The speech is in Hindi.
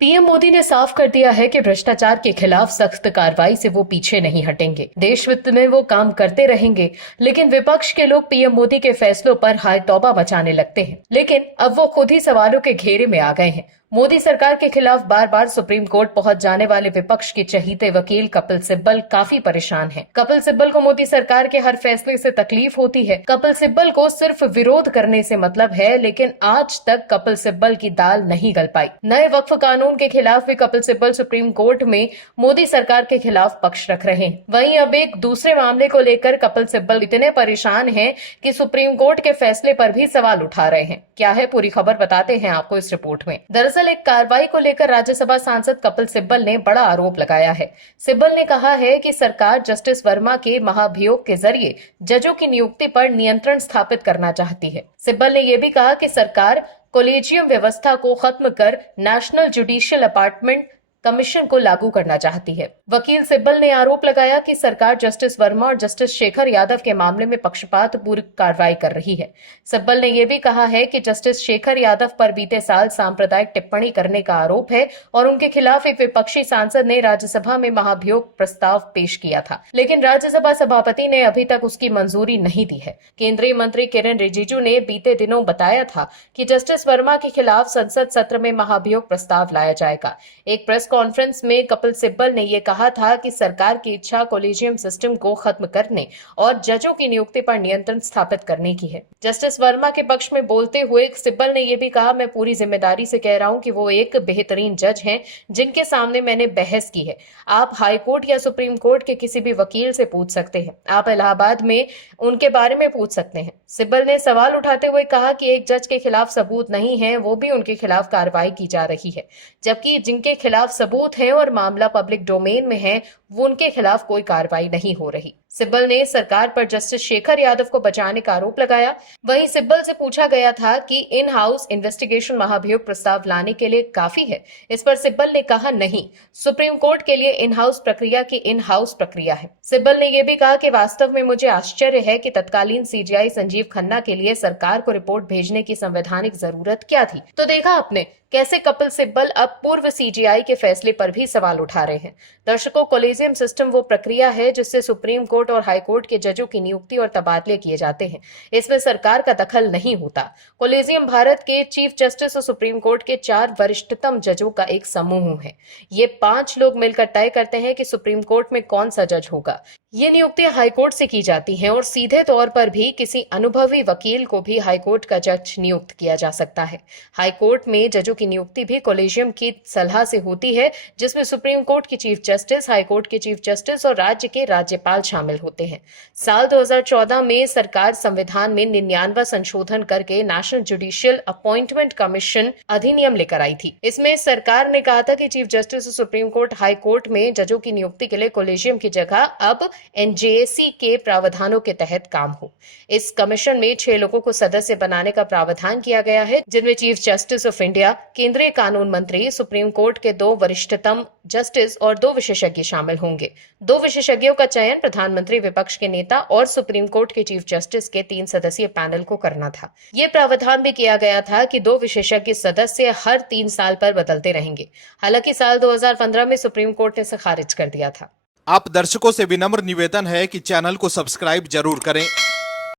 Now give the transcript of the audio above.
पीएम मोदी ने साफ कर दिया है कि भ्रष्टाचार के खिलाफ सख्त कार्रवाई से वो पीछे नहीं हटेंगे। देश हित में वो काम करते रहेंगे। लेकिन विपक्ष के लोग पीएम मोदी के फैसलों पर हाय तौबा मचाने लगते हैं। लेकिन अब वो खुद ही सवालों के घेरे में आ गए हैं। मोदी सरकार के खिलाफ बार बार सुप्रीम कोर्ट पहुंच जाने वाले विपक्ष के चहीते वकील कपिल सिब्बल काफी परेशान हैं। कपिल सिब्बल को मोदी सरकार के हर फैसले से तकलीफ होती है। कपिल सिब्बल को सिर्फ विरोध करने से मतलब है, लेकिन आज तक कपिल सिब्बल की दाल नहीं गल पाई। नए वक्फ कानून के खिलाफ भी कपिल सिब्बल सुप्रीम कोर्ट में मोदी सरकार के खिलाफ पक्ष रख रहे हैं। वहीं अब एक दूसरे मामले को लेकर कपिल सिब्बल इतने परेशान हैं कि सुप्रीम कोर्ट के फैसले पर भी सवाल उठा रहे हैं। क्या है पूरी खबर, बताते हैं आपको इस रिपोर्ट में। दरअसल एक कार्रवाई को लेकर राज्यसभा सांसद कपिल सिब्बल ने बड़ा आरोप लगाया है। सिब्बल ने कहा है कि सरकार जस्टिस वर्मा के महाभियोग के जरिए जजों की नियुक्ति पर नियंत्रण स्थापित करना चाहती है। सिब्बल ने यह भी कहा कि सरकार कॉलेजियम व्यवस्था को खत्म कर नेशनल जुडिशियल अपॉइंटमेंट कमीशन को लागू करना चाहती है। वकील सिब्बल ने आरोप लगाया कि सरकार जस्टिस वर्मा और जस्टिस शेखर यादव के मामले में पक्षपातपूर्ण कार्रवाई कर रही है। सिब्बल ने यह भी कहा है कि जस्टिस शेखर यादव पर बीते साल सांप्रदायिक टिप्पणी करने का आरोप है और उनके खिलाफ एक विपक्षी सांसद ने राज्यसभा में महाभियोग प्रस्ताव पेश किया था, लेकिन राज्यसभा सभापति ने अभी तक उसकी मंजूरी नहीं दी है। केंद्रीय मंत्री किरेन रिजिजू ने बीते दिनों बताया था कि जस्टिस वर्मा के खिलाफ संसद सत्र में महाभियोग प्रस्ताव लाया जाएगा। एक प्रेस कॉन्फ्रेंस में कपिल सिब्बल ने यह कहा था कि सरकार की इच्छा कॉलेजियम सिस्टम को खत्म करने और जजों की नियुक्ति पर नियंत्रण स्थापित करने की है। जस्टिस वर्मा के पक्ष में बोलते हुए सिब्बल ने यह भी कहा, मैं पूरी जिम्मेदारी से कह रहा हूं कि वो एक बेहतरीन जज हैं जिनके सामने मैंने बहस की है। आप हाई कोर्ट या सुप्रीम कोर्ट के किसी भी वकील से पूछ सकते हैं, आप इलाहाबाद में उनके बारे में पूछ सकते हैं। सिब्बल ने सवाल उठाते हुए कहा कि एक जज के खिलाफ सबूत नहीं है, वो भी उनके खिलाफ कार्रवाई की जा रही है, जबकि जिनके खिलाफ सबूत है और मामला पब्लिक डोमेन में है वो उनके खिलाफ कोई कार्रवाई नहीं हो रही। सिब्बल ने सरकार पर जस्टिस शेखर यादव को बचाने का आरोप लगाया। वहीं सिब्बल से पूछा गया था कि इन हाउस इन्वेस्टिगेशन महाभियोग प्रस्ताव लाने के लिए काफी है। इस पर सिब्बल ने कहा, नहीं, सुप्रीम कोर्ट के लिए इन हाउस प्रक्रिया की इन हाउस प्रक्रिया है। सिब्बल ने यह भी कहा कि वास्तव में मुझे आश्चर्य है कि तत्कालीन सीजीआई संजीव खन्ना के लिए सरकार को रिपोर्ट भेजने की संवैधानिक जरूरत क्या थी। तो देखा आपने कैसे कपिल सिब्बल अब पूर्व सीजीआई के फैसले पर भी सवाल उठा रहे हैं। दर्शकों, कॉलेजियम सिस्टम वो प्रक्रिया है जिससे सुप्रीम कोर्ट और हाई कोर्ट के जजों की नियुक्ति और तबादले किए जाते हैं। इसमें सरकार का दखल नहीं होता। कॉलेजियम भारत के चीफ जस्टिस और सुप्रीम कोर्ट के 4 वरिष्ठतम जजों का एक समूह है। ये 5 लोग मिलकर तय करते हैं कि सुप्रीम कोर्ट में कौन सा जज होगा। ये नियुक्तियां हाईकोर्ट से की जाती हैं और सीधे तौर पर भी किसी अनुभवी वकील को भी हाईकोर्ट का जज नियुक्त किया जा सकता है। हाईकोर्ट में जजों की नियुक्ति भी कॉलेजियम की सलाह से होती है, जिसमें सुप्रीम कोर्ट के चीफ जस्टिस, हाईकोर्ट के चीफ जस्टिस और राज्य के राज्यपाल शामिल होते हैं। साल 2014 में सरकार संविधान में 99वां संशोधन करके नेशनल जुडिशियल अपॉइंटमेंट कमीशन अधिनियम लेकर आई थी। इसमें सरकार ने कहा था कि चीफ जस्टिस और सुप्रीम कोर्ट, हाई कोर्ट में जजों की नियुक्ति के लिए कॉलेजियम की जगह अब एनजेएसी के प्रावधानों के तहत काम हो। इस कमीशन में 6 लोगों को सदस्य बनाने का प्रावधान किया गया है, जिनमें चीफ जस्टिस ऑफ इंडिया, केंद्रीय कानून मंत्री, सुप्रीम कोर्ट के 2 वरिष्ठतम जस्टिस और 2 विशेषज्ञ शामिल होंगे। 2 विशेषज्ञों का चयन प्रधानमंत्री, विपक्ष के नेता और सुप्रीम कोर्ट के चीफ जस्टिस के 3 सदस्यीय पैनल को करना था। ये प्रावधान भी किया गया था कि 2 विशेषज्ञ सदस्य हर 3 साल पर बदलते रहेंगे। हालांकि साल 2015 में सुप्रीम कोर्ट ने इसे खारिज कर दिया था। आप दर्शकों से विनम्र निवेदन है कि चैनल को सब्सक्राइब जरूर करें